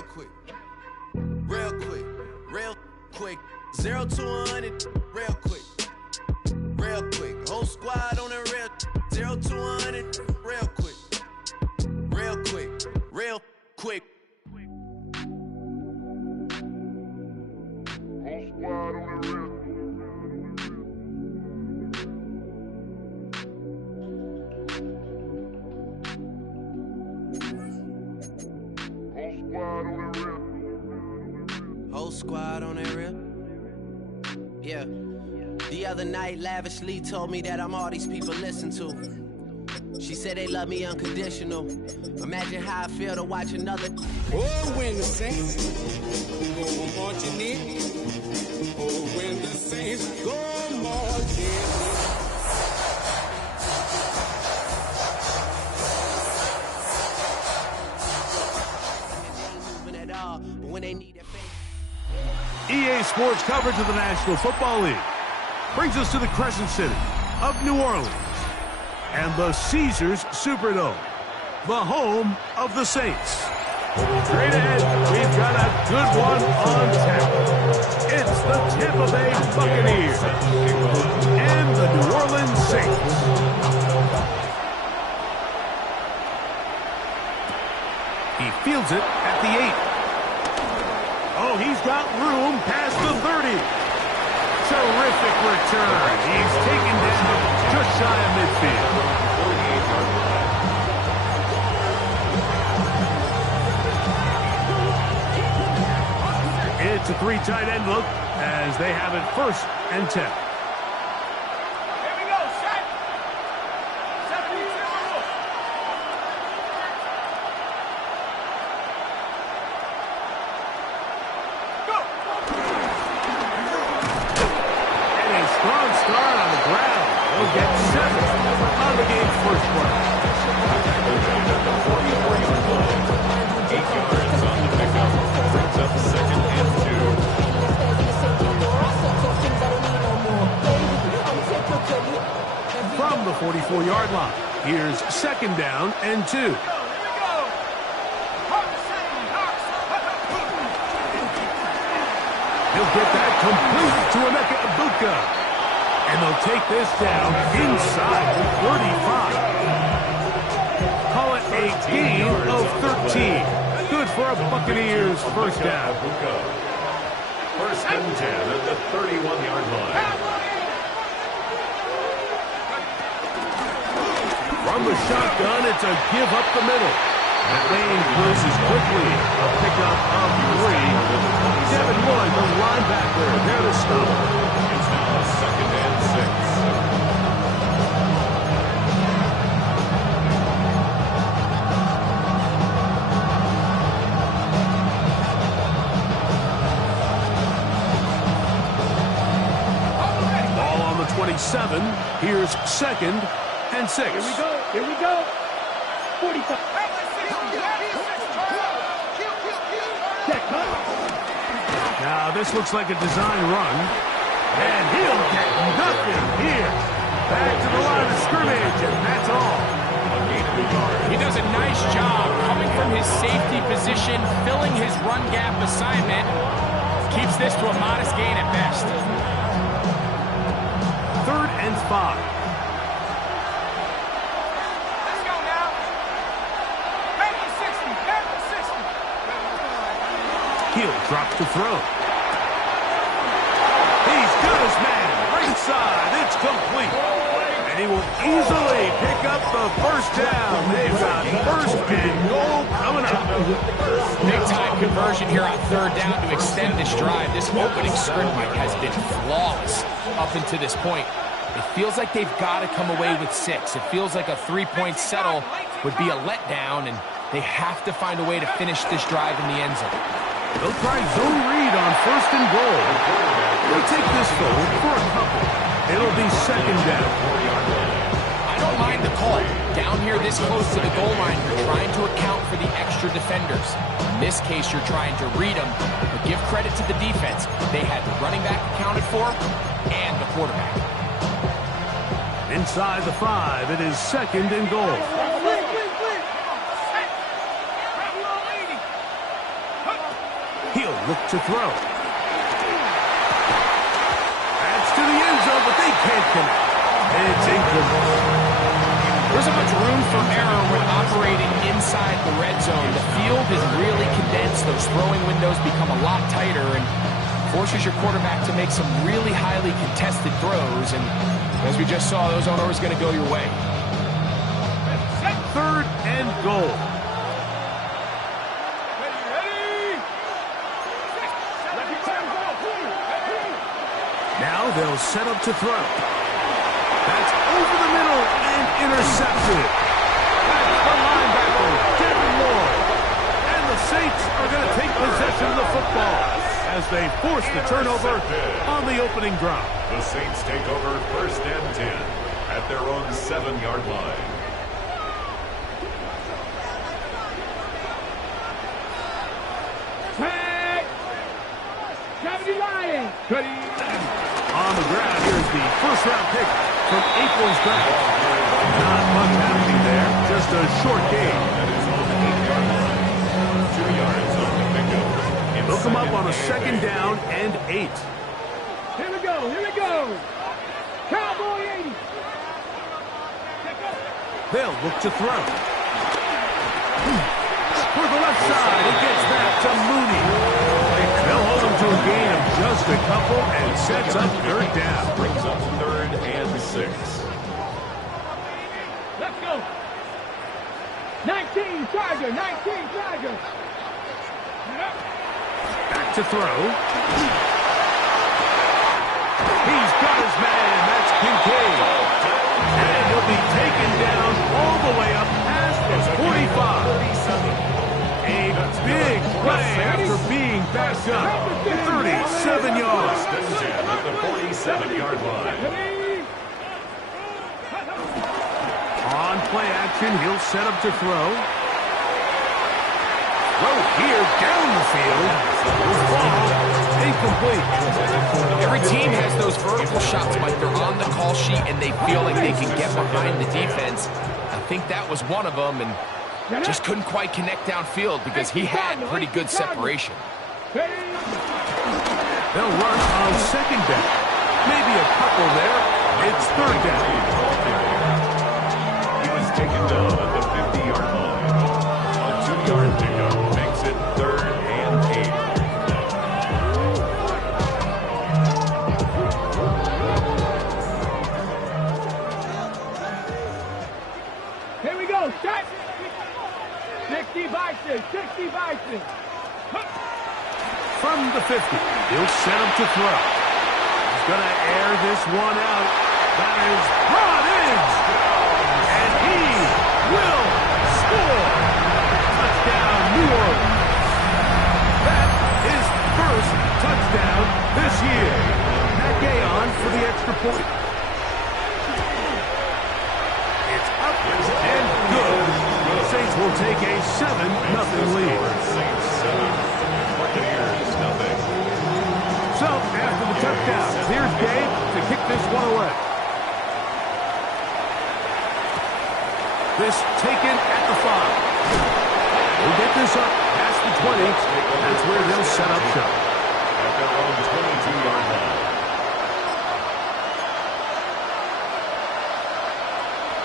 real quick. Real quick. Real quick. 0 to 100 real quick. Real quick. Whole squad on the real. 0 to 100 real quick. Real quick. Real quick. Whole squad on the real. Whole squad on that real. Yeah. The other night, Lavishly told me that I'm all these people listen to. She said they love me unconditional. Imagine how I feel to watch another. Oh, when the Saints go marching in. Oh, when the Saints go marching in. When they need their faith. EA Sports coverage of the National Football League brings us to the Crescent City of New Orleans and the Caesars Superdome, the home of the Saints. Straight ahead, we've got a good one on tap. It's the Tampa Bay Buccaneers and the New Orleans Saints. He fields it at the 8. Oh, he's got room past the 30. Terrific return. He's taken down just shy of midfield. It's a 3 tight end look as they have it 1st and 10. From the 44-yard line, here's 2nd down and 2. He'll get that complete to Emeka Egbuka. And they'll take this down inside the 35. Call it a gain of 13. Good for a Buccaneers 1st down. 1st and 10 at the 31-yard line. From the shotgun, it's a give up the middle. That lane closes quickly. A pickup of 3. Devin Lloyd, the linebacker, there to stop. It's now 2nd and 6. Ball on the 27. Here's 2nd and 6. Here we go. Here we go. 45. Now, this looks like a design run. And he'll get nothing here. Back to the line of scrimmage, and that's all. He does a nice job coming from his safety position, filling his run gap assignment. Keeps this to a modest gain at best. 3rd and 5. He'll drop the throw. He's got his man. Right side. It's complete. And he will easily pick up the 1st down. They've got 1st and goal coming up. Big-time conversion here on 3rd down to extend this drive. This opening script, Mike, has been flawless up until this point. It feels like they've got to come away with 6. It feels like a 3-point settle would be a letdown, and they have to find a way to finish this drive in the end zone. They'll try zone read on 1st and goal. They'll take this goal for a couple. It'll be 2nd down. I don't mind the call. Down here this close to the goal line, you're trying to account for the extra defenders. In this case, you're trying to read them, but give credit to the defense. They had the running back accounted for and the quarterback. Inside the 5, it is 2nd and goal. He'll look to throw. That's to the end zone, but they can't connect. It's incomplete. There's not much room for error when operating inside the red zone. The field is really condensed. Those throwing windows become a lot tighter and forces your quarterback to make some really highly contested throws. And as we just saw, those aren't always going to go your way. 3rd and goal. Now they'll set up to throw. That's over the middle and intercepted. That's the linebacker, Devin Lloyd. And the Saints are going to take possession of the football as they force the turnover on the opening drive. The Saints take over 1st and 10 at their own 7-yard line. On the ground, here's the first-round pick from April's draft. Not much happening there, just a short game. That is on the 8-yard line. 2 yards on the pickup. They'll come up on a 2nd down and 8. Here we go, here we go. Cowboy 80. They'll look to throw. For the left side, it gets back to Mooney. They'll hold him to a gain of just a couple and sets up 3rd down. Brings up 3rd and 6. Let's go. 19 Charger, 19 Charger. Back to throw. He's got his man. That's Kincaid. And he'll be taken down all the way up past the 45. A big play after being backed up. 37 yards. At the 47-yard line. On play action, he'll set up to throw. Throw here down the field. Ball incomplete. Every team has those vertical shots, Mike. They're on the call sheet, and they feel like they can get behind the defense. I think that was one of them, and just couldn't quite connect downfield because he had pretty good separation. They'll run on 2nd down. Maybe a couple there. It's 3rd down. He was taken down at the 50-yard line. A 2-yard pickup makes it 3rd and 8. Here we go, shot. 60 Bison, 60 Bison. From the 50, he'll set him to throw. He's going to air this one out. That is brought in. And he will score. Touchdown, New Orleans. That is first touchdown this year. Matt Gayon for the extra point. It's up and good. The Saints will take a 7-0 lead. Saints 7. Buccaneers, nothing. So, after the touchdown, here's Gabe to kick this one away. This taken at the 5. We'll get this up past the 20. That's where they'll set up shop. At their own 22-yard line.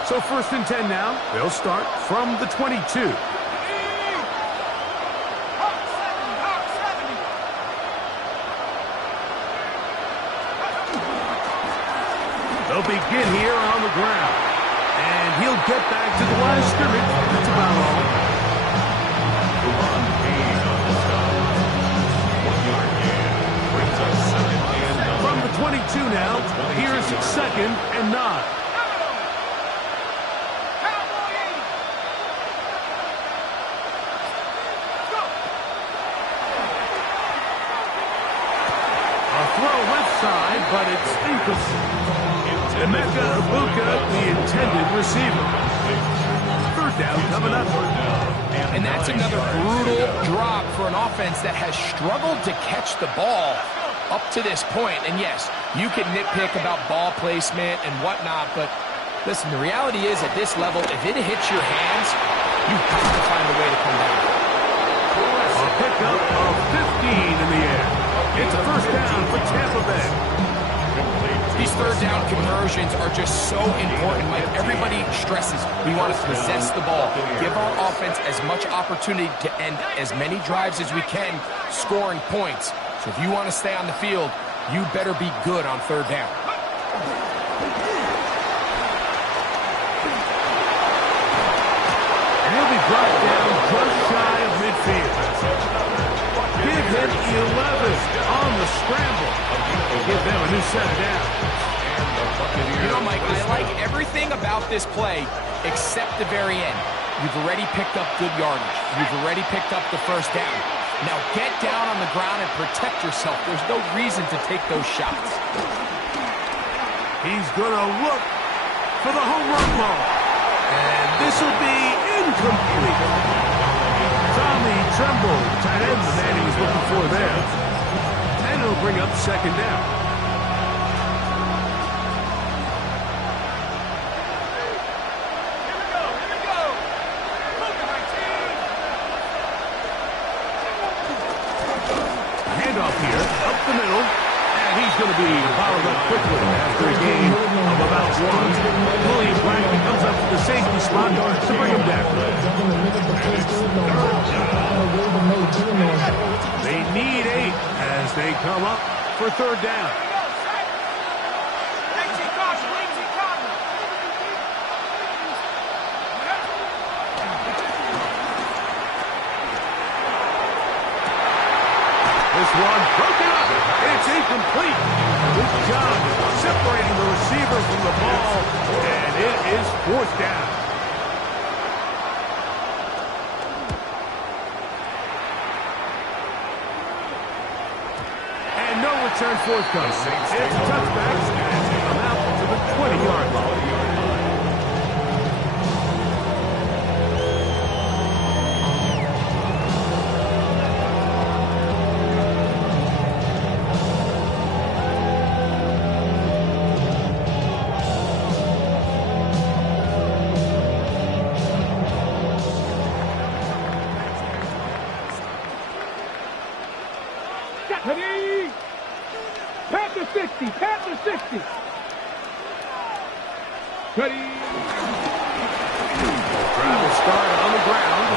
So 1st and 10 now. They'll start from the 22. They'll begin here on the ground. And he'll get back to the line of scrimmage. That's about all. Deron Payne on the stop. 1-yard gain. Brings us 2nd and 9. From the 22 now, here's 2nd and 9. But it's incomplete. Emeka Egbuka, the intended receiver. 3rd down coming up. And that's another brutal drop for an offense that has struggled to catch the ball up to this point. And yes, you can nitpick about ball placement and whatnot, but listen, the reality is at this level, if it hits your hands, you have to find a way to come back. A pickup of 15 It's a first down for Tampa Bay. These third down conversions are just so important, Mike. Everybody stresses we want to possess the ball, give our offense as much opportunity to end as many drives as we can, scoring points. So if you want to stay on the field, you better be good on third down. And he'll be brought down just shy of midfield. Give him 11 on the scramble. Give them a new set of downs. You know, Mike, I like everything about this play except the very end. You've already picked up good yardage. You've already picked up the first down. Now get down on the ground and protect yourself. There's no reason to take those shots. He's going to look for the home run ball. And this will be incomplete. Tommy Tremble, tight end, the man he was looking for there. And it'll bring up second down. Handoff here, up the middle, and he's going to be followed up quickly after a gain of about one. William Blackman comes up to the safety spot to bring him down. They need 8 as they come up for third down. This one broken up. It's incomplete. Good job separating the receiver from the ball, and it is fourth down. And no return forthcoming. It's a touchback as they come out to the 20-yard line. Ready? Panther 60, Panther 60. Ready? Travel start on the ground,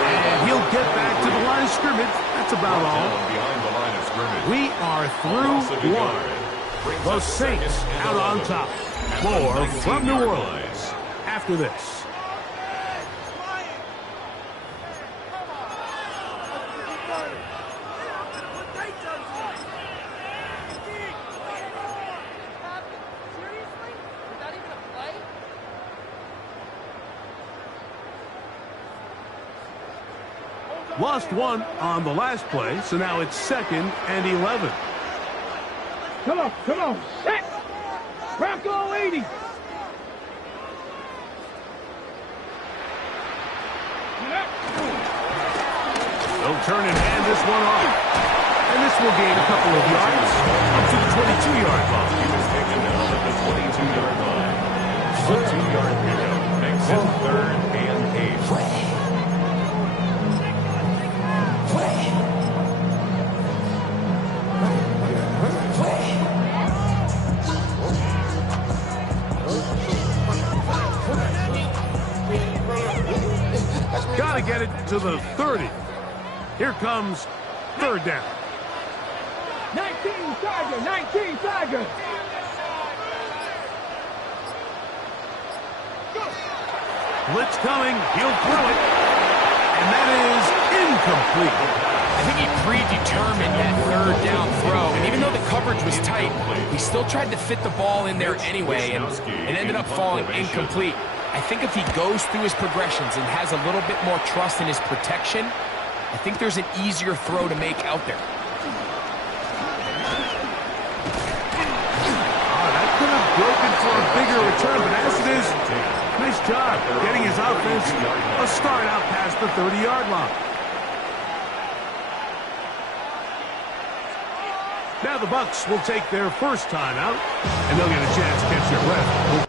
and he'll get back to the line of scrimmage. That's about all. Behind the line of scrimmage. We are through one. The Saints out on top. More from New Orleans after this. Lost one on the last play, so now it's 2nd and 11. Come on, set. Rocco 80. They'll turn and hand this one off. And this will gain a couple of yards up to the 22-yard line. He was taken down at the 22-yard line. A 2-yard pickup makes it 3rd and 8. Gotta get it to the 30. Here comes third down. 19 Tiger. Blitz coming. He'll throw it. And that is incomplete. I think he predetermined that third down throw, and even though the coverage was tight, he still tried to fit the ball in there anyway, and it ended up falling incomplete. I think if he goes through his progressions and has a little bit more trust in his protection, I think there's an easier throw to make out there. That could have broken for a bigger return, but as it is, nice job getting his offense a start out past the 30-yard line. Now the Bucs will take their first time out, and they'll get a chance to catch their breath.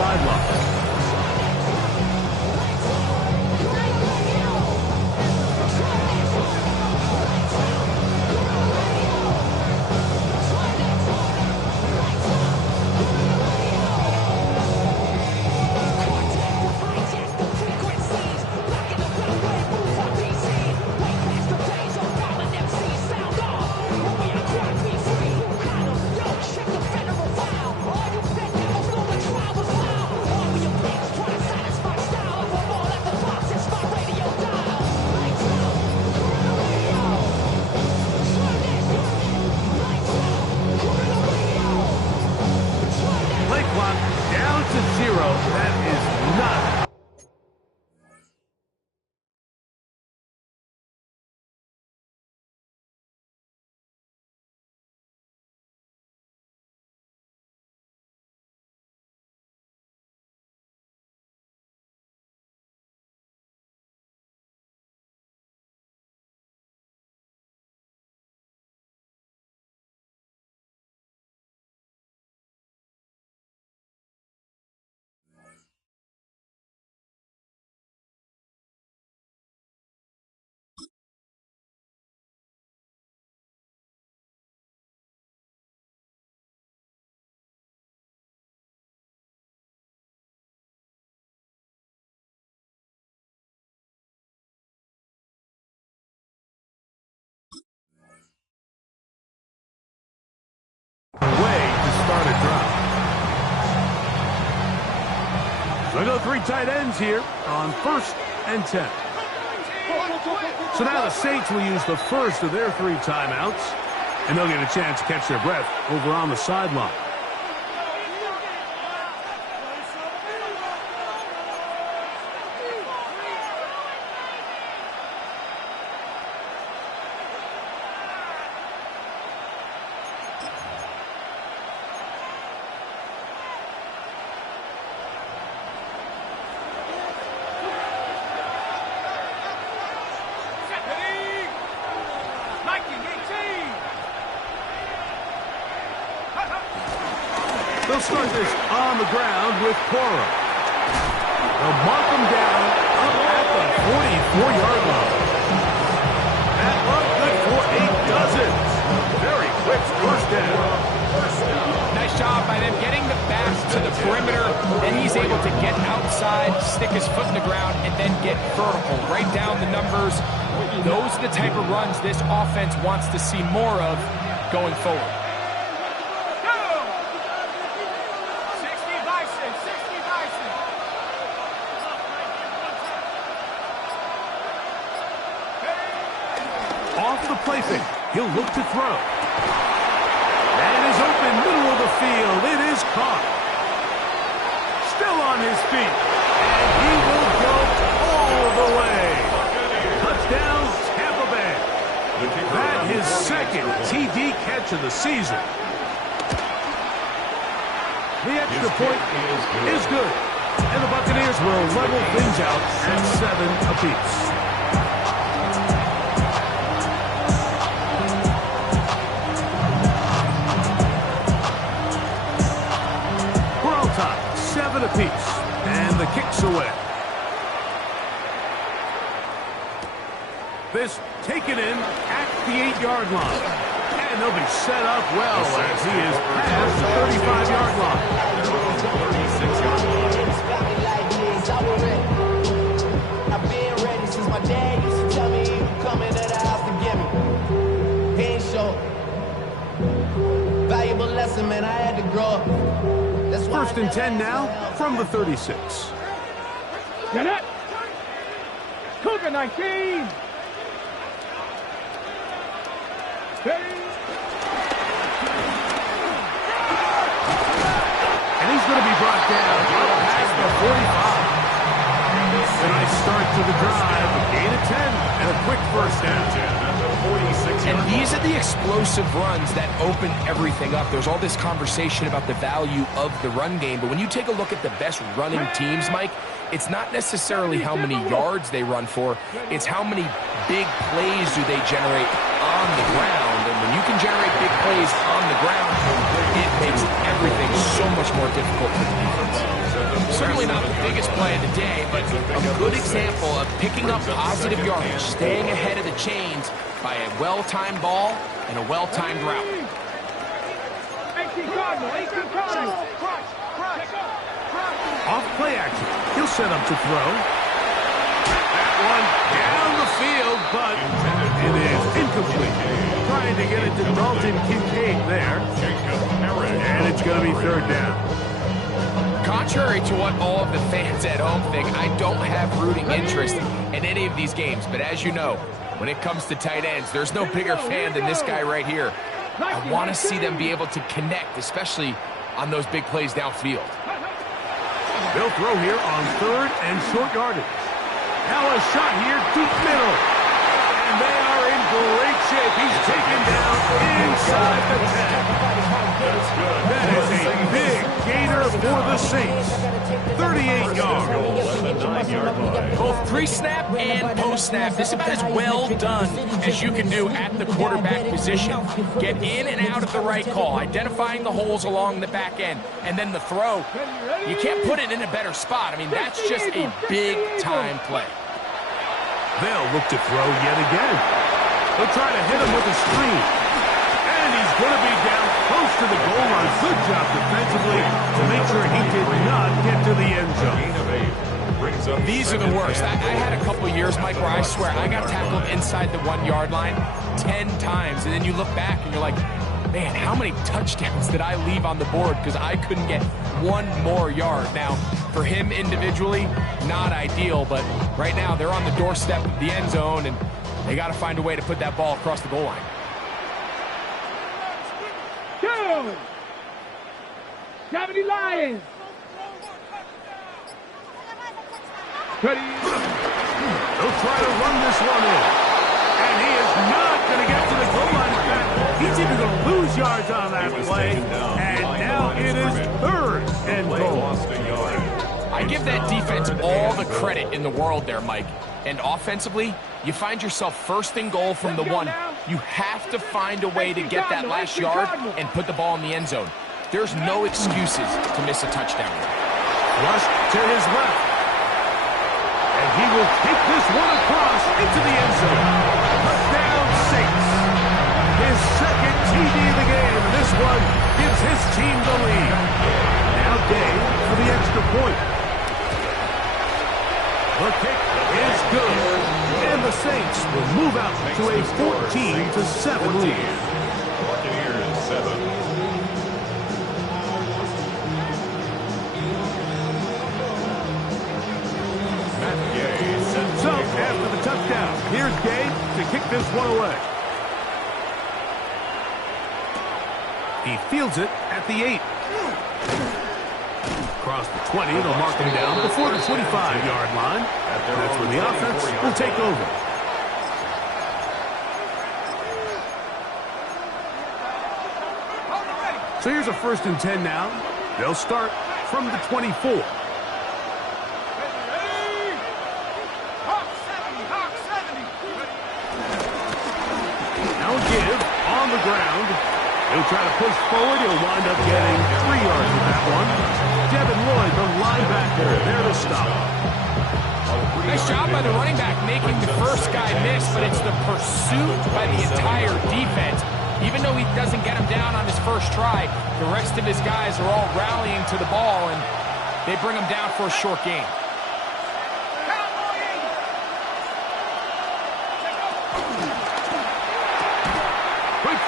sideline. Down to 0. That is not. Way to start a drive. So go 3 tight ends here on 1st and 10. So now the Saints will use the first of their 3 timeouts, and they'll get a chance to catch their breath over on the sideline. They'll start this on the ground with Cora. They'll mark him down up at the 44-yard line. That looked good for a dozen. Very quick first down. Nice job by them getting the back to the perimeter. Then he's able to get outside, stick his foot in the ground, and then get vertical. Right down the numbers. Those are the type of runs this offense wants to see more of going forward. Off the play fake, he'll look to throw. That is open, middle of the field. It is caught. Still on his feet. And he will go all the way. Touchdown, Tampa Bay. That is his second TD catch of the season. The extra point is good. And the Buccaneers will level things out at 7 apiece. Apiece, and the kick's away. This taken in at the 8-yard line, and they'll be set up well as he is past the 35-yard line. 36 I've been ready since my dad used to tell me he was coming to the house to get me. He ain't show valuable lesson, man. I had to grow up. 1st and 10 now from the 36. Get it! Cougar 19! And he's going to be brought down past the 45. A nice start to the drive, a gain of 10, and a quick first down. And these are the explosive runs that open everything up. There's all this conversation about the value of the run game, but when you take a look at the best running teams, Mike, it's not necessarily how many yards they run for, it's how many big plays do they generate on the ground. And when you can generate big plays on the ground, it makes everything so much more difficult for the defense. Certainly not the biggest play of the day, but a good example of picking up positive yardage, staying ahead of the chains by a well-timed ball and a well-timed route. 18 Cardinal, 18 Cardinal. Off play action. He'll set up to throw. That one down the field, but it is incomplete. Trying to get it to Dalton Kincaid there. And it's going to be third down. Contrary to what all of the fans at home think, I don't have rooting interest in any of these games. But as you know, when it comes to tight ends, there's no bigger fan than this guy right here. I want to see them be able to connect, especially on those big plays downfield. They'll throw here on third and short yardage. Now a shot here, deep middle. And they are in great shape. He's taken down inside the 10. That is a big gainer for the Saints. 38 yards. Both pre-snap and post-snap, this is about as well done as you can do at the quarterback position. Get in and out of the right call, identifying the holes along the back end, and then the throw. You can't put it in a better spot. I mean, that's just a big-time play. They'll look to throw yet again. They'll try to hit him with a screen. And he's going to be down close to the goal line. Good job defensively to make sure he did not get to the end zone. These are the worst. I had a couple years, Mike, where I swear I got tackled inside the 1 yard line 10 times. And then you look back and you're like, man, how many touchdowns did I leave on the board because I couldn't get one more yard? Now, for him individually, not ideal, but right now they're on the doorstep of the end zone, and they got to find a way to put that ball across the goal line. Two. 70 Lions. 30. They'll try to run this one in. And he is not going to get to the goal line. In fact, he's even going to lose yards on that play. And now it is third and goal. I give that defense all the credit in the world there, Mike. And offensively, you find yourself first and goal from the 1. You have to find a way to get that last yard and put the ball in the end zone. There's no excuses to miss a touchdown. Rush to his left. And he will take this one across into the end zone. Touchdown Saints. His second TD of the game. And this one gives his team the lead. Now Day for the extra point. The kick is good. And the Saints will move out to a 14-7 lead. Buccaneers 7. So, after the touchdown, here's Gabe to kick this one away. He fields it at the 8. Across the 20, they'll mark him down before the 25-yard line. That's where the offense will take over. So here's a 1st and 10 now. They'll start from the 24. Give on the ground. He'll try to push forward. He'll wind up getting 3 yards with that one. Devin Lloyd, the linebacker, there to stop. Nice job by the running back making the first guy miss, but it's the pursuit by the entire defense. Even though he doesn't get him down on his first try, the rest of his guys are all rallying to the ball, and they bring him down for a short gain.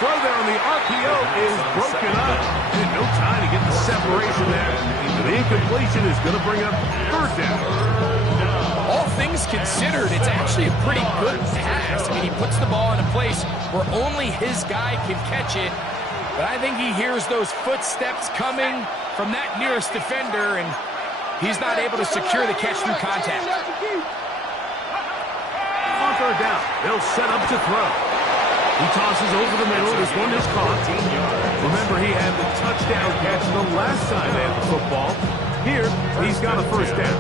Throw there on the RPO is broken up. And no time to get the separation there. The incompletion is going to bring up 3rd down. All things considered, it's actually a pretty good pass. I mean, he puts the ball in a place where only his guy can catch it. But I think he hears those footsteps coming from that nearest defender, and he's not able to secure the catch through contact. On 3rd down, they'll set up to throw. He tosses over the middle. This one is caught. Remember, he had the touchdown catch the last time they had the football. Here, he's got a first down.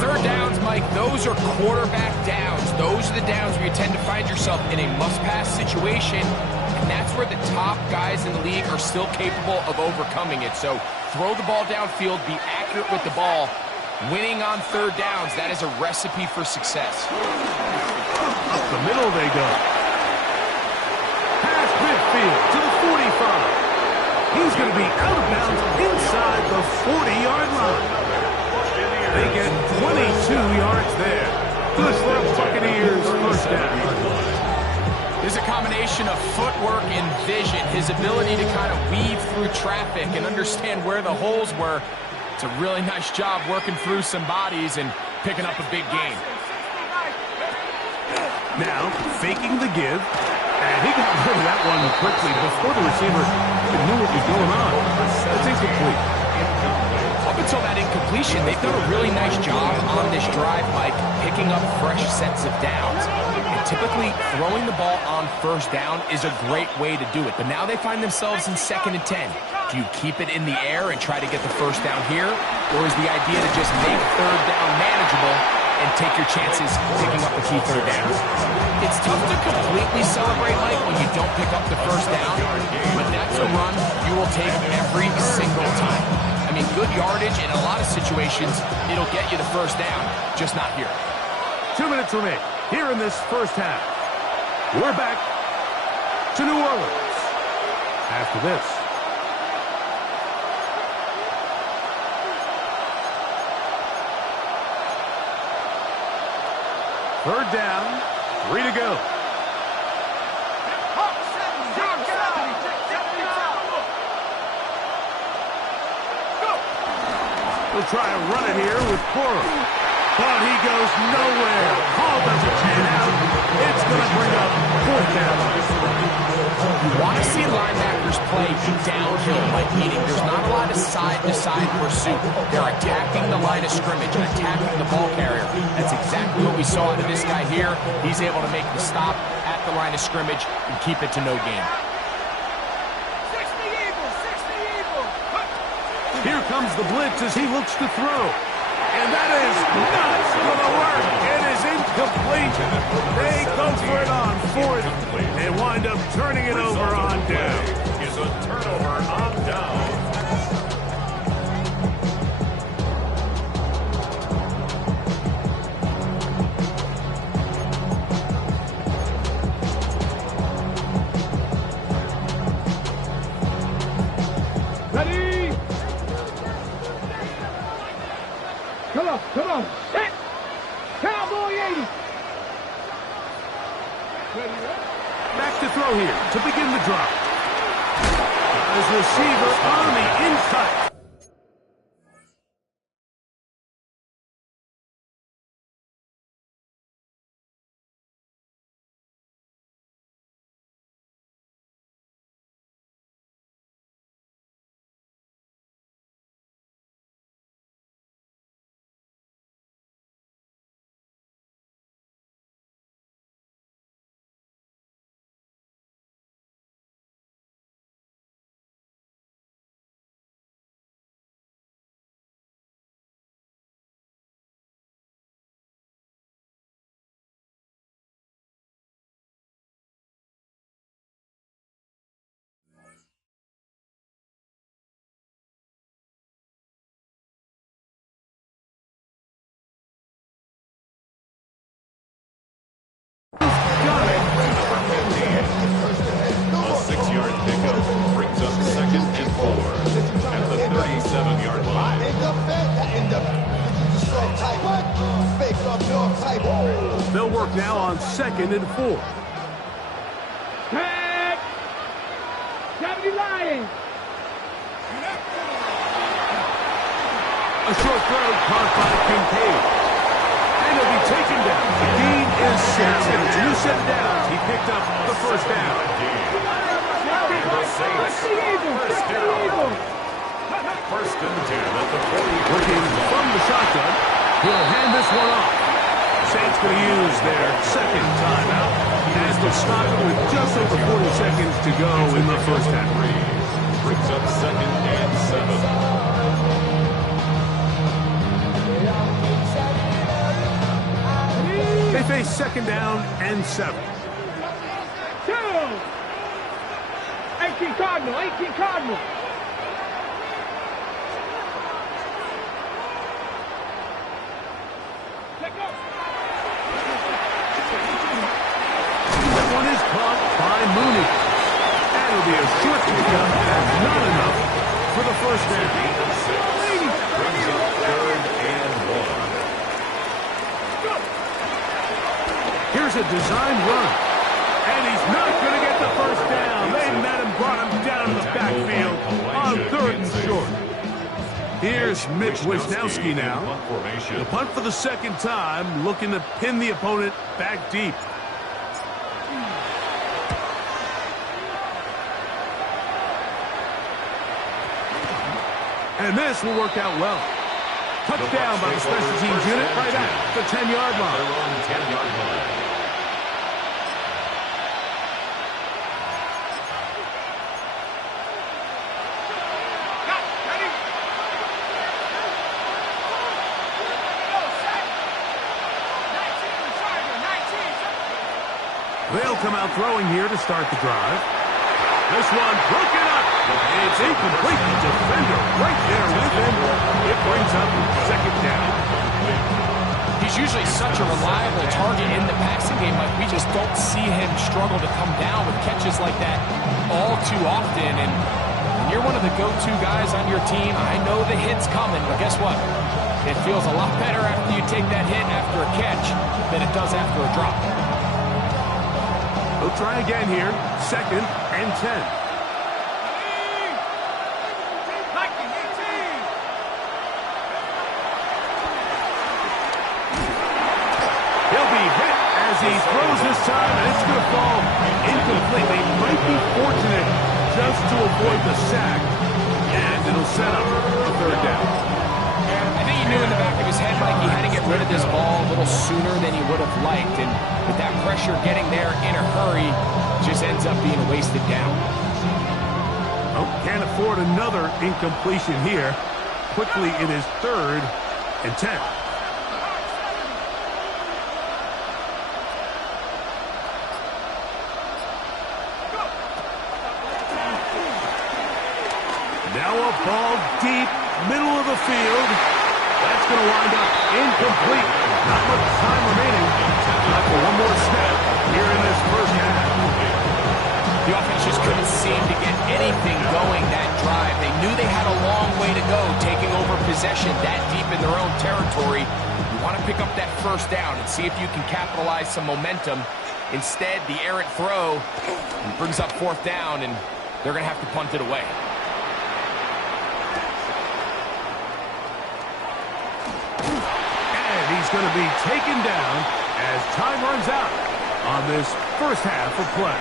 Third downs, Mike, those are quarterback downs. Those are the downs where you tend to find yourself in a must-pass situation, and that's where the top guys in the league are still capable of overcoming it. So throw the ball downfield, be accurate with the ball. Winning on third downs, that is a recipe for success. Up the middle they go. Past midfield to the 45. He's going to be out of bounds inside the 40-yard line. They get 22 yards there. Good for the Buccaneers, first down. There's a combination of footwork and vision, his ability to kind of weave through traffic and understand where the holes were. It's a really nice job working through some bodies and picking up a big gain. Now, faking the give. And he got rid of that one quickly before the receiver knew what was going on. It's incomplete. Up until that incompletion, they've done a really nice job on this drive, Mike, picking up fresh sets of downs. And typically, throwing the ball on first down is a great way to do it. But now they find themselves in 2nd and 10. Do you keep it in the air and try to get the first down here? Or is the idea to just make third down manageable and take your chances picking up a key third down? It's tough to completely celebrate, Mike, when you don't pick up the first down, but that's a run you will take every single time. I mean, good yardage in a lot of situations, it'll get you the first down, just not here. 2 minutes remain here in this first half. We're back to New Orleans after this. Third down, 3 to go. We'll try and run it here with Porter. But he goes nowhere. Hall doesn't pan out. It's going to bring up 4th down. You want to see linebackers play downhill, like meaning there's not a lot of side-to-side pursuit. They're attacking the line of scrimmage, attacking the ball carrier. That's exactly what we saw out of this guy here. He's able to make the stop at the line of scrimmage and keep it to no gain. Here comes the blitz as he looks to throw. And that is not going to work. It is incomplete. They go for it on 4th and wind up turning it over on down. Is a turnover on down. Ready? Come on. Set. Cowboy 80. Back to throw here to begin the drive. His receiver on the inside. A 6-yard pickup brings up 2nd and 4 at the 37-yard line. They'll work now on 2nd and 4. Tag. 70 Lions. A short throw caught by Kincaid. And he'll be taken down. The gain is 6, and it's a new set of downs. He picked up the first down. First and 10 at the 40. Looking from the shotgun. He'll hand this one off. Saints going to use their 2nd timeout as they stop it with just over 40 seconds to go in the first half. Brings up 2nd and 7. They face second down and 7. 2. 18 Cardinal, 18 Cardinal. Let go. That one is caught by Mooney. That'll be a short pickup, and that's not enough for the first down. Brings up 3rd and 1. Here's a design run, and he's not going to get the first down. They met him, brought him down to the backfield on 3rd and short. Here's Mitch Wisnowski now. The punt for the second time, looking to pin the opponent back deep. And this will work out well. Touchdown by the special teams unit right at the 10-yard line. They're on the 10-yard line. They'll come out throwing here to start the drive. This one broken up. It's incomplete. The defender right there with him. It brings up second down. He's usually such a reliable target in the passing game, but we just don't see him struggle to come down with catches like that all too often. And when you're one of the go-to guys on your team, I know the hit's coming, but guess what? It feels a lot better after you take that hit after a catch than it does after a drop. They'll try again here. 2nd and 10. He throws this time, and it's going to fall incomplete. They might be fortunate just to avoid the sack, and it'll set up a 3rd down. I think he knew in the back of his head, Mike, he had to get rid of this ball a little sooner than he would have liked, and with that pressure getting there in a hurry, just ends up being a wasted down. Oh, can't afford another incompletion here. Quickly, it is 3rd and 10. Now a ball deep, middle of the field. That's going to wind up incomplete. Not much time remaining. Not for one more snap here in this first half. The offense just couldn't seem to get anything going that drive. They knew they had a long way to go, taking over possession that deep in their own territory. You want to pick up that first down and see if you can capitalize some momentum. Instead, the errant throw brings up 4th down, and they're going to have to punt it away. He's going to be taken down as time runs out on this first half of play.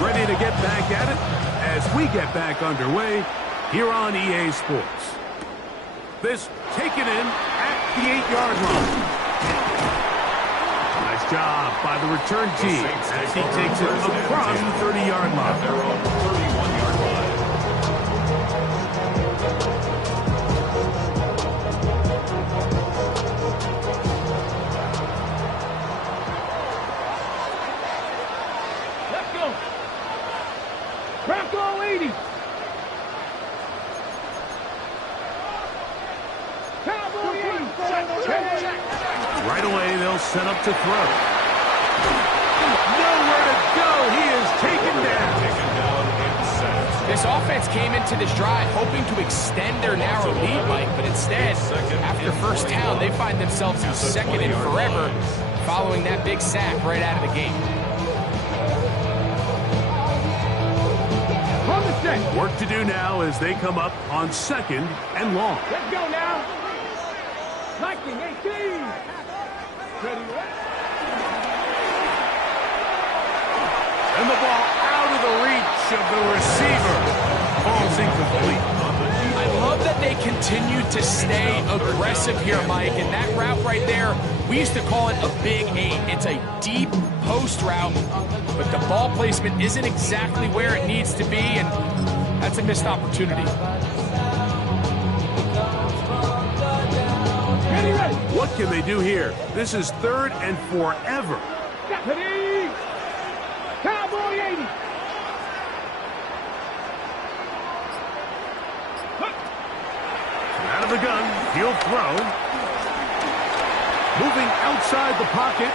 Ready to get back at it as we get back underway here on EA Sports. This taken in at the 8-yard line. Nice job by the return team as he takes it across the 30-yard line. They're on the 31-yard line. Bronco 80. Cowboy 80. Right away, they'll set up to throw. Nowhere to go. He is taken down. This offense came into this drive hoping to extend their narrow lead, Mike, but instead, after first down, they find themselves in 2nd and forever following that big sack right out of the gate. Work to do now as they come up on 2nd and long. Let's go now. Lightning 18. Ready, And the ball out of the reach catch of the receiver falls incomplete. I love that they continue to stay aggressive here, Mike, and that route right there, we used to call it a big 8. It's a deep post route, but the ball placement isn't exactly where it needs to be, and that's a missed opportunity. What can they do here? This is 3rd and forever. Deputy! Cowboy 80! Out of the gun, he'll throw. Moving outside the pocket.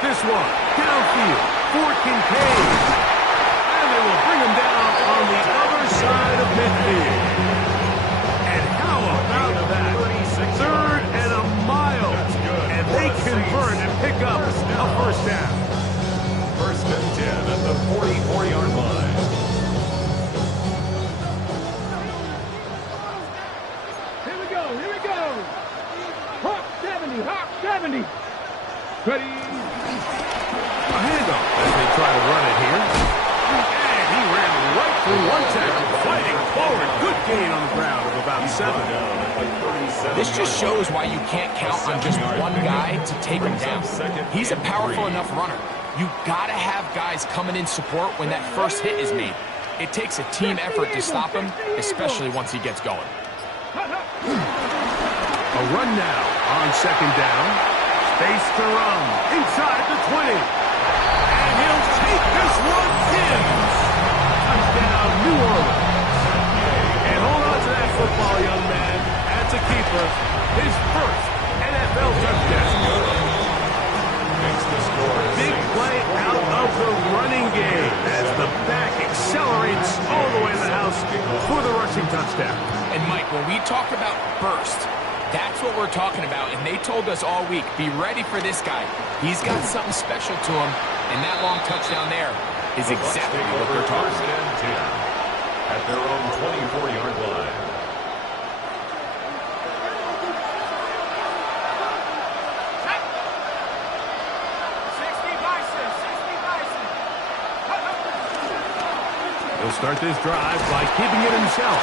This one, downfield for Kincaid. And they will bring him down on the other side of midfield. And how about that? 3rd and a mile. And they convert and pick up a first down. 1st and 10 at the 44-yard line. Here we go, here we go! Hawk 70, Hawk 70! Ready? A handoff as they try to run it here. And he ran right through one tackle, fighting forward. Good gain on the ground of about 7. This just shows why you can't count on just one guy to take him down. He's a powerful enough runner. You gotta have guys coming in support when that first hit is made. It takes a team effort to stop him, especially once he gets going. A run now on 2nd down. Space to run inside the 20. And he'll take this one in. Touchdown, New Orleans. And hold on to that football, young man. That's a keeper. His first NFL touchdown. Big play out of the running game as the back accelerates all the way to the house for the rushing touchdown. And Mike, when we talk about burst, that's what we're talking about. And they told us all week, be ready for this guy. He's got something special to him. And that long touchdown there is exactly what they're talking about. At their own 24-yard line. He'll start this drive by keeping it himself.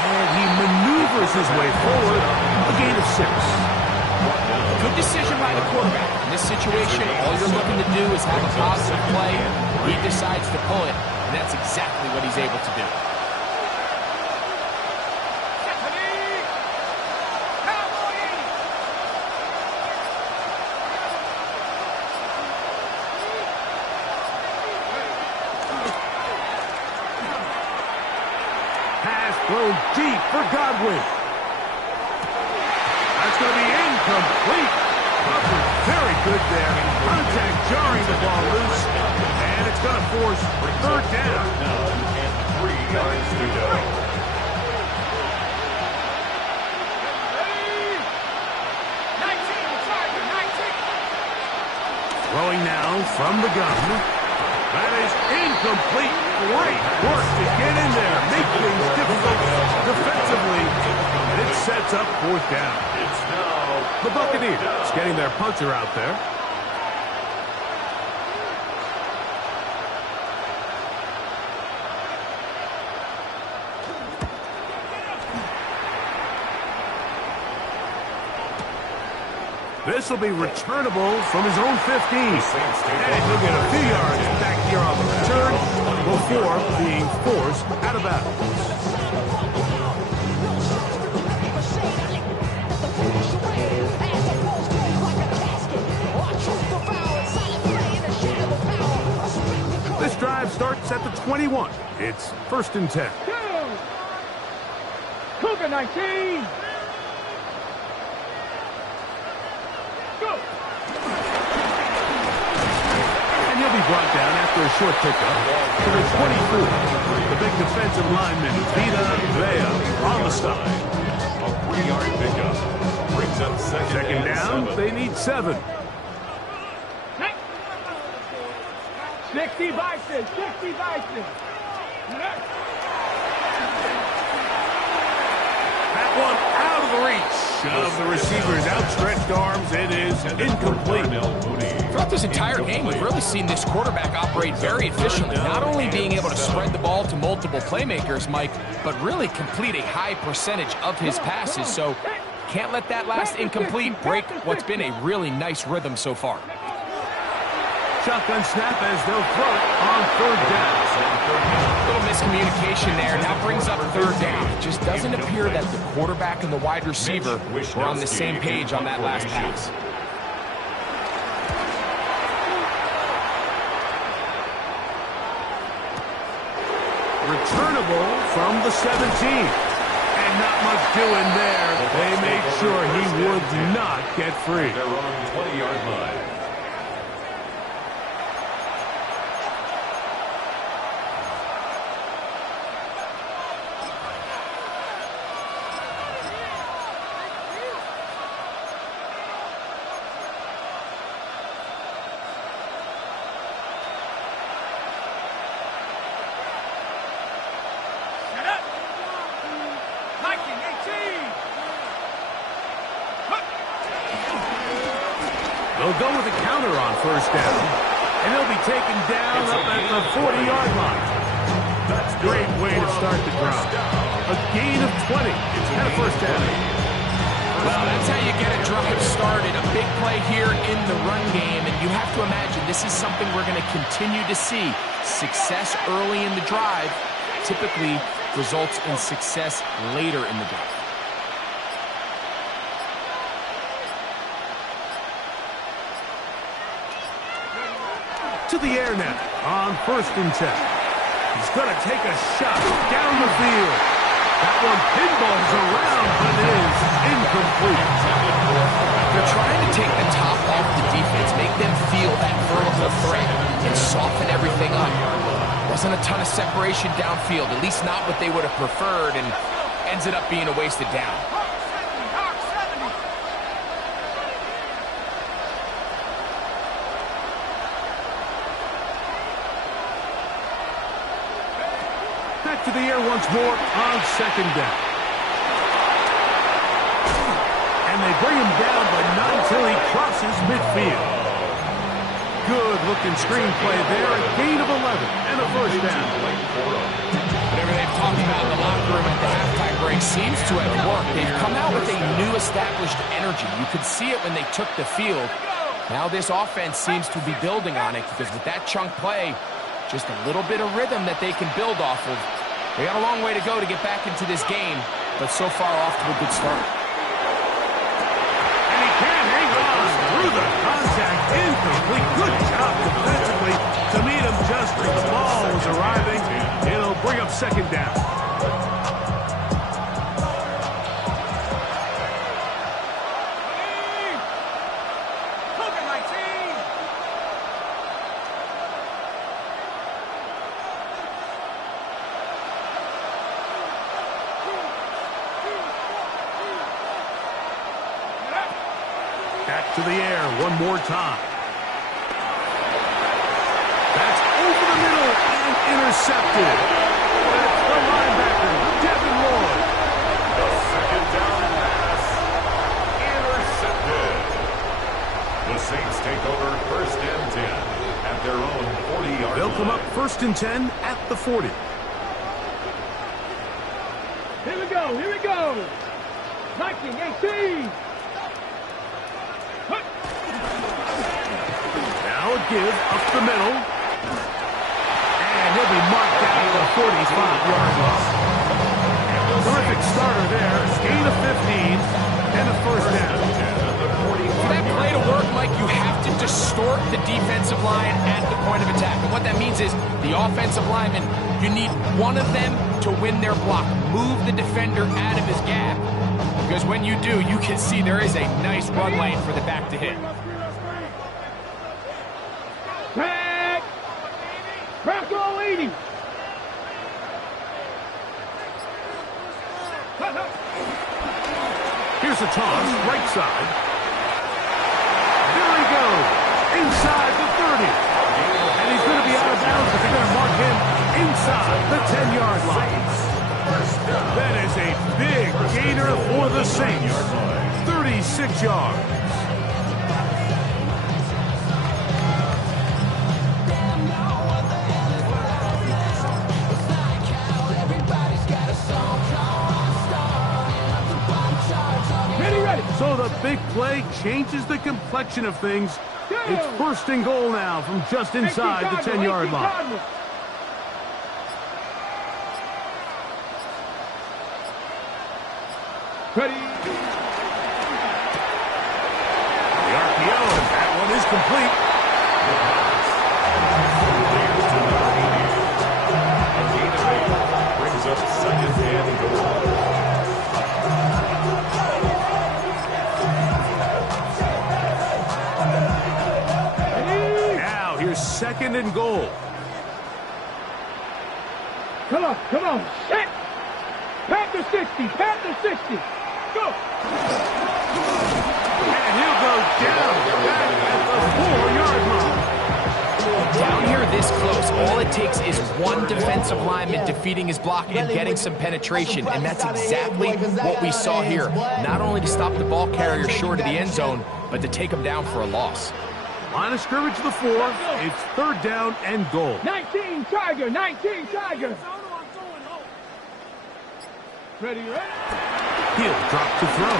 And he maneuvers his way forward, a gain of 6. Good decision by the quarterback. In this situation, all you're looking to do is have a positive play. He decides to pull it, and that's exactly what he's able to do. Thrown deep for Godwin. That's going to be incomplete. Covered very good there. Contact jarring the ball loose. And it's going to force 3rd down. And 3 yards to go. Throwing now from the gun. That is incomplete. Great work to get in there. Make things difficult defensively. And it sets up 4th down. It's now The Buccaneers getting their punter out there. This will be returnable from his own 15. And he'll get a few yards back here on the return before being forced out of bounds. This drive starts at the 21. It's 1st and 10. Cougar 19! Brought down after a short pickup to the 24. The big defensive lineman, Vita Vea, on the stop. a 3-yard pickup. Brings up second down, 7. they need 7. 60 Bison, 60 Bison. That one out of the reach. Shove the receiver's outstretched arms. It is incomplete. Throughout this entire game, we've really seen this quarterback operate very efficiently, not only being able to spread the ball to multiple playmakers, Mike, but really complete a high percentage of his passes. So can't let that last incomplete break what's been a really nice rhythm so far. Shotgun snap as they'll throw it on third down. A little miscommunication there. Now brings up third down. It just doesn't appear that the quarterback and the wide receiver were on the same page on that last pass. Returnable from the 17. And not much doing there. They made sure he would not get free. They're on 20-yard line. They'll go with a counter on first down, and they'll be taken down up at the 40-yard line. That's a great way to start the drive. A gain of 20 and a first down. Well, that's how you get a drive started. A big play here in the run game, and you have to imagine this is something we're going to continue to see. Success early in the drive typically results in success later in the drive. To the air now on first and 10. He's going to take a shot down the field. That one pinballs around, but is incomplete. They're trying to take the top off the defense, make them feel that vertical threat, and soften everything up. Wasn't a ton of separation downfield, at least not what they would have preferred, and ends it up being a wasted down. Back to the air once more on second down. And they bring him down, but not until he crosses midfield. Good-looking screenplay there, a gain of 11 and a first down. Whatever they've talked about in the locker room at the halftime break seems to have worked. They've come out with a new established energy. You could see it when they took the field. Now this offense seems to be building on it, because with that chunk play, just a little bit of rhythm that they can build off of. They got a long way to go to get back into this game, but so far off to a good start. And he can't hang on through the contact. Incomplete. Good job defensively to meet him just as the ball was arriving. It'll bring up second down. Back to the air one more time. That's over the middle and intercepted. That's the linebacker, Devin Lloyd. The second down pass intercepted. The Saints take over first and 10 at their own 40-yard line. They'll come up first and 10 at the 40. Here we go, here we go. 1918. Now a give up the middle. And he'll be marked down at the 45-yard line. Terrific starter there. Gain of 15 and a first down. For that play to work, Mike, you have to distort the defensive line at the point of attack. And what that means is the offensive lineman, you need one of them to win their block. Move the defender out of his gap. Because when you do, you can see there is a nice run lane for the back to hit. Tag! Crack all 80! Here's a toss, right side. There he goes, inside the 30. And he's going to be out of bounds, but they're going to mark him inside the 10-yard line. That is a big gainer for the Saints. 36 yards. Ready. So the big play changes the complexion of things. It's first and goal now from just inside the 10-yard line. Ready. The RPO, and that one is complete. A gain of 8 brings up second and goal. Now here's second and goal. Come on. Set. Pat the 60. Go. And he'll go down back at the 4-yard line. Down here this close, all it takes is one defensive lineman defeating his block and getting some penetration, and that's exactly what we saw here. Not only to stop the ball carrier short of the end zone, but to take him down for a loss. Line of scrimmage to the 4. It's third down and goal. 19 Tiger. Ready. He'll drop to throw.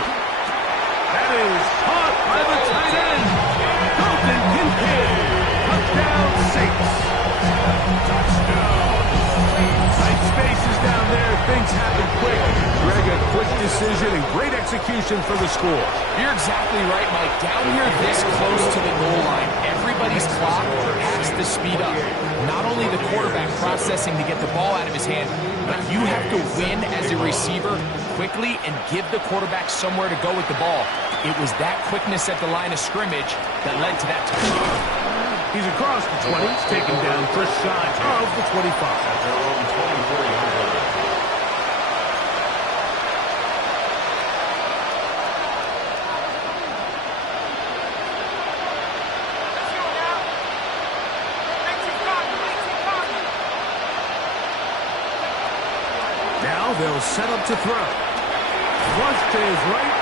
That is caught by the tight end. Dalton Kincaid. Touchdown, Saints. Tight spaces down there. Things happen quick. Greg, a quick decision and great execution for the score. You're exactly right, Mike. Down here this close to the goal line, everybody's clock has to speed up. Not only the quarterback processing to get the ball out of his hand, but you have to win as a receiver quickly and give the quarterback somewhere to go with the ball. It was that quickness at the line of scrimmage that led to that touchdown. He's across the 20. He's taken down just shy of the 25. At their own 24-yard line. Now they'll set up to throw. Flush to his right.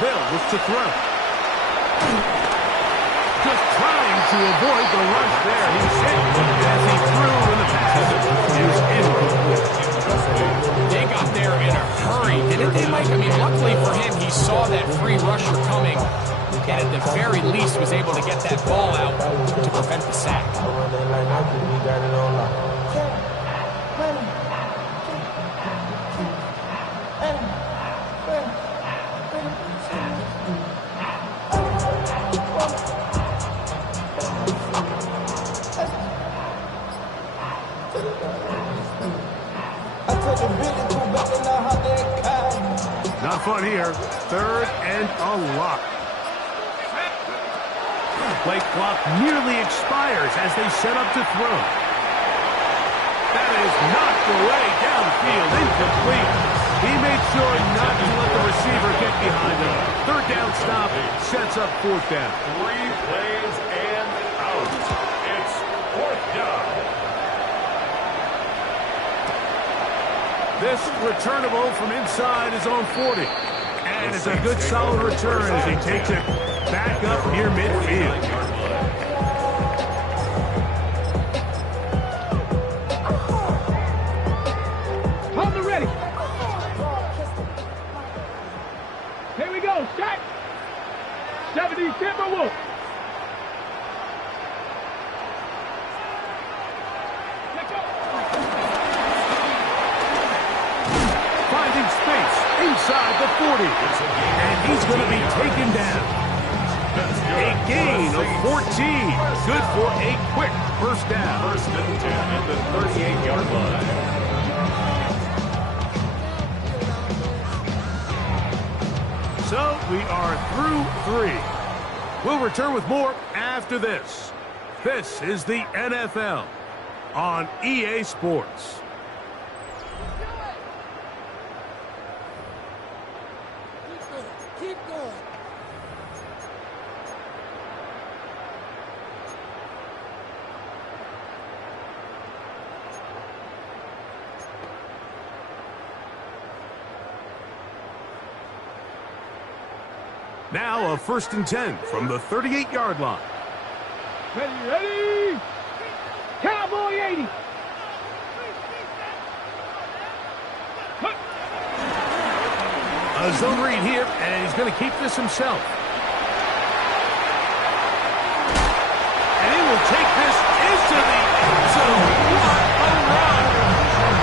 Bill looks to throw. Just trying to avoid the rush there. He's hit as he threw in the pass. Is incomplete. They got there in a hurry, didn't they, Mike? I mean, luckily for him, he saw that free rusher coming, and at the very least was able to get that ball out to prevent the sack. Not fun here. Third and a lot. Play clock nearly expires as they set up to throw. That is knocked away downfield, incomplete. He made sure not to let the receiver get behind him. Third down stop sets up fourth down. 3 plays and out. It's fourth down. This returnable from inside his own 40. And it's a good solid return as he takes it back up near midfield. Hold it ready. Here we go. Shot. 70 Timberwolves. Finding space inside the 40. And he's going to be taken down. A gain of 14. Good for a quick first down. First and 10 at the 38-yard line. So we are through 3. We'll return with more after this. This is the NFL on EA Sports. Keep going. Now a 1st and 10 from the 38-yard line. Ready? Cowboy 80. A zone read here, and he's going to keep this himself. And he will take this into the end zone. What a run!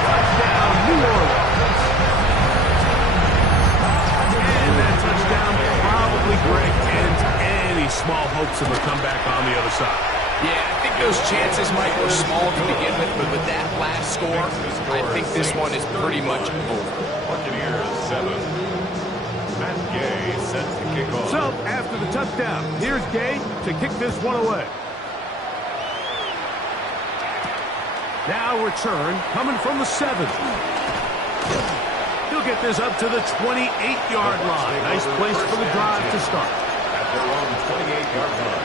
Touchdown, New Orleans. And that touchdown probably, Greg, ends any small hopes of a comeback on the other side. Yeah, I think those chances, Mike, were small to begin with, but with that last score, I think this one is pretty much over. Buccaneers 7. Matt Gay set to kick off. So, after the touchdown, here's Gay to kick this one away. Now return coming from the 7. He'll get this up to the 28-yard line. Nice place for the drive to start. At their own 28-yard line.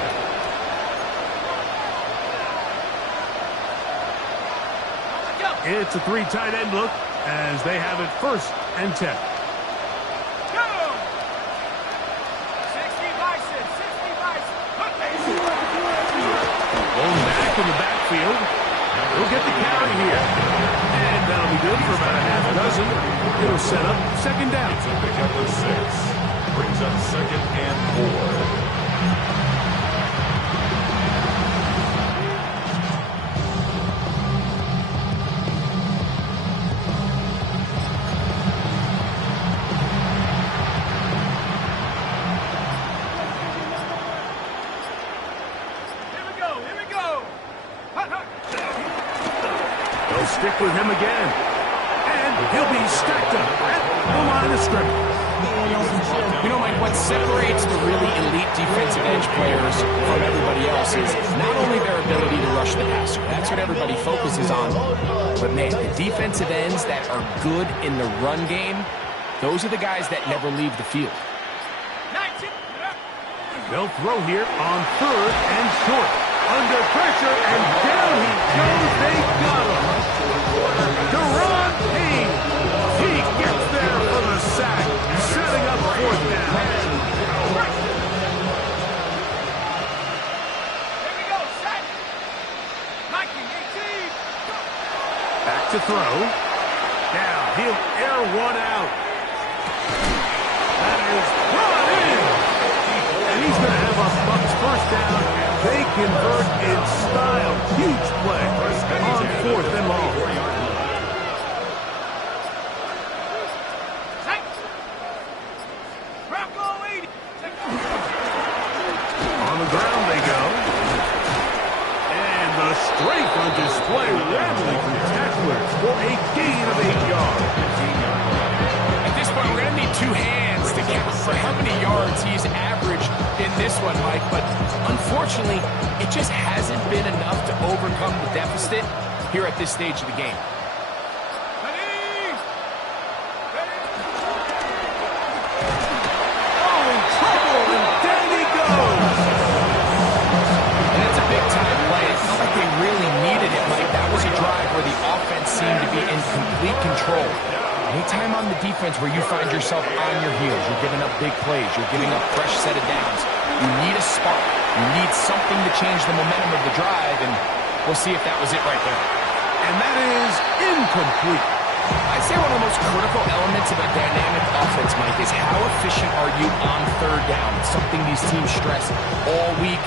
It's a 3 tight end look as they have it 1st and 10. Going back in the backfield. He'll get the carry here. And that'll be good for about a half dozen. It'll set up 2nd down. It's a pickup of 6. Brings up 2nd and 4. Stick with him again. And he'll be stacked up at the line of scrimmage. You know, Mike, what separates the really elite defensive edge players from everybody else is not only their ability to rush the passer. That's what everybody focuses on. But, man, the defensive ends that are good in the run game, those are the guys that never leave the field. They'll throw here on 3rd and short. Under pressure, and down he goes. They got him. Deron Payne. He gets there for the sack, setting up 4th down. Here we go, set. 19, 18. Back to throw. Now he'll air one out. That is brought in. And he's going to have a Bucs 1st down. They convert in style. Huge play on 4th and long. On the ground they go. And the strength on display, rattling through tacklers for a gain of 8 yards. At this point, we're going to need 2 hands to count for how many yards he's averaged in this one, Mike. But unfortunately, it just hasn't been enough to overcome the deficit here at this stage of the game. Oh, in trouble, and down he goes. And it's a big-time play. It felt like they really needed it, Mike. That was a drive where the offense seemed to be in complete control. Anytime on the defense where you find yourself on your heels, you're giving up big plays, you're giving up fresh set of downs, you need a spark. You need something to change the momentum of the drive, and we'll see if that was it right there. And that is incomplete. I'd say one of the most critical elements of a dynamic offense, Mike, is how efficient are you on 3rd down? It's something these teams stress all week.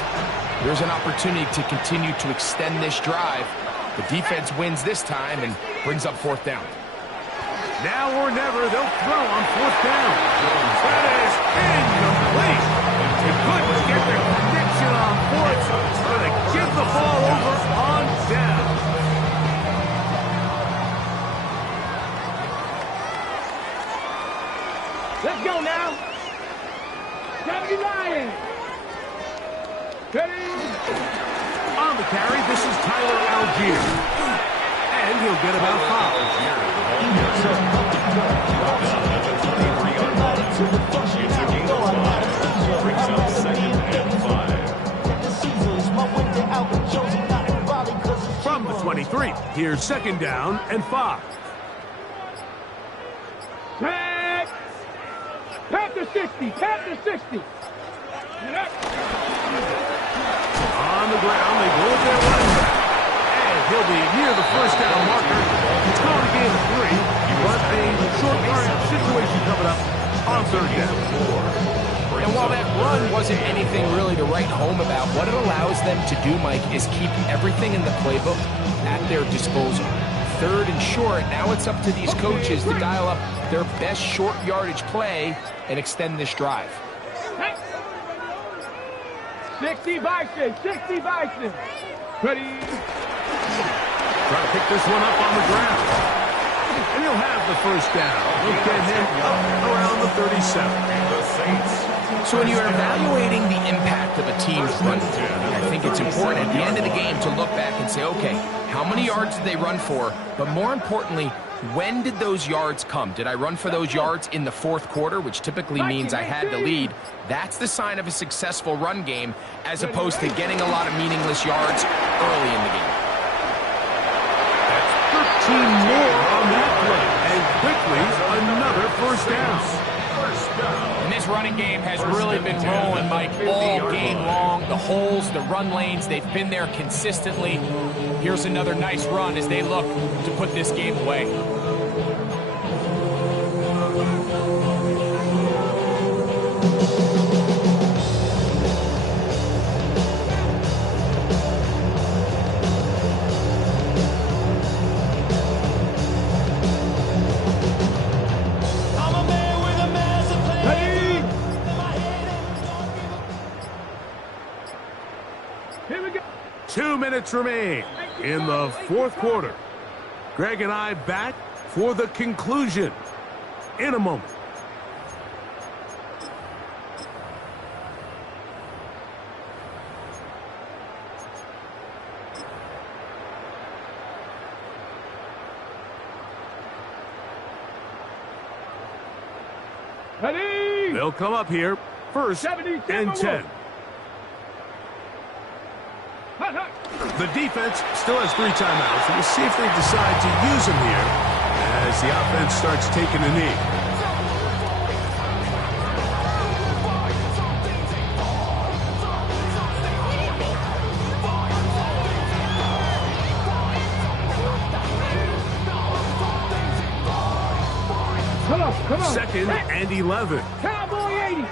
There's an opportunity to continue to extend this drive. The defense wins this time and brings up 4th down. Now or never, they'll throw on 4th down. That is incomplete. They couldn't get the connection on 4th. Going to give the ball over on down. Let's go now. 79. Ready? On the carry, this is Tyler Algier. And he'll get about 5. It's a gain of 33. Here's second down and 5. Tag. Tap to 60. Tap to 60. On the ground, they go with their running back. And he'll be near the first down marker. It's going to gain 3, but a short yardage situation coming up on third down. And while that run wasn't anything really to write home about, what it allows them to do, Mike, is keep everything in the playbook at their disposal. Third and short, now it's up to these coaches to dial up their best short yardage play and extend this drive. 60 Bison. 60 Bison. Ready. Trying to pick this one up on the ground. And he'll have the first down. We'll get him up around the 37. So when you're evaluating the impact of a team's run, I think it's important at the end of the game to look back and say, okay, how many yards did they run for? But more importantly, when did those yards come? Did I run for those yards in the fourth quarter, which typically means I had the lead? That's the sign of a successful run game, as opposed to getting a lot of meaningless yards early in the game. That's 13 more on that play. And quickly, another first down. And this running game has really been rolling, Mike, all game long. The holes, the run lanes, they've been there consistently. Here's another nice run as they look to put this game away. Here we go. 2 minutes remain in the fourth quarter. Greg and I back for the conclusion in a moment. Ready. They'll come up here first 70, and 10. Hot, hot. The defense still has 3 timeouts. We'll see if they decide to use them here as the offense starts taking a knee. Come on. Second and 11. Cowboy 80.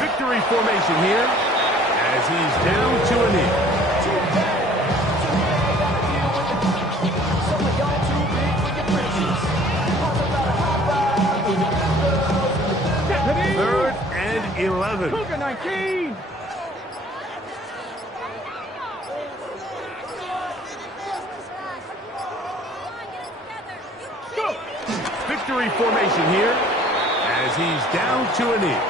Victory formation here as he's down to a knee. Third and 11. Cougar 19. Go. Victory formation here as he's down to a knee.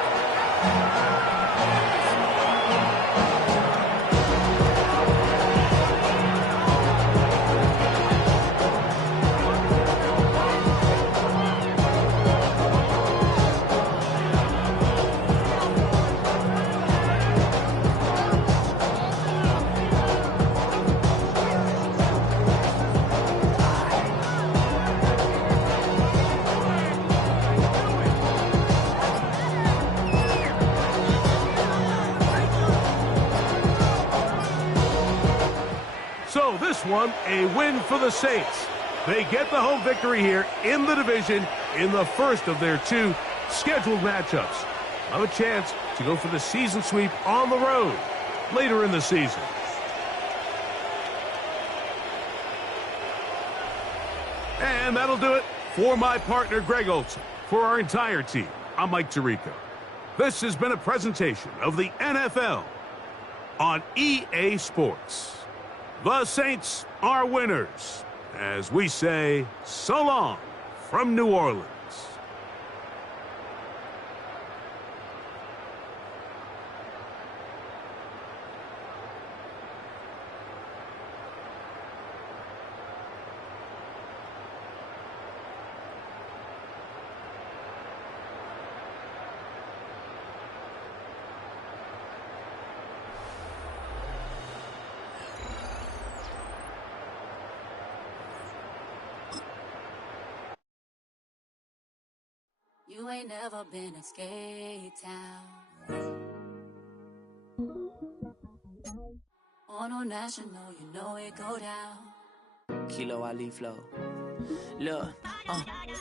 So this one, a win for the Saints. They get the home victory here in the division in the first of their 2 scheduled matchups. Have a chance to go for the season sweep on the road later in the season. And that'll do it for my partner, Greg Olson. For our entire team, I'm Mike Tirico. This has been a presentation of the NFL on EA Sports. The Saints are winners, as we say so long from New Orleans. You ain't never been in Skate Town. On no national, you know it go down. Kilo Ali Flow. Look,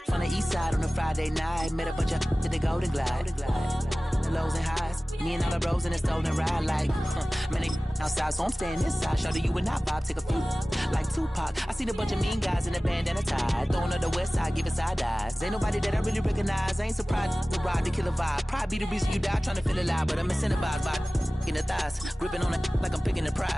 from the east side on a Friday night, met a bunch of at the Golden Glide. The lows and highs, me and all the bros in a stolen ride like, man, they outside, so I'm staying inside. Shorty, you and I vibe, take a few, like Tupac. I see the bunch of mean guys in a bandana tie, throwing up the west side, giving side eyes. Ain't nobody that I really recognize, I ain't surprised to ride the killer vibe. Probably be the reason you die, trying to feel alive, but I'm incentivized by in the thighs, gripping on it like I'm picking the prize.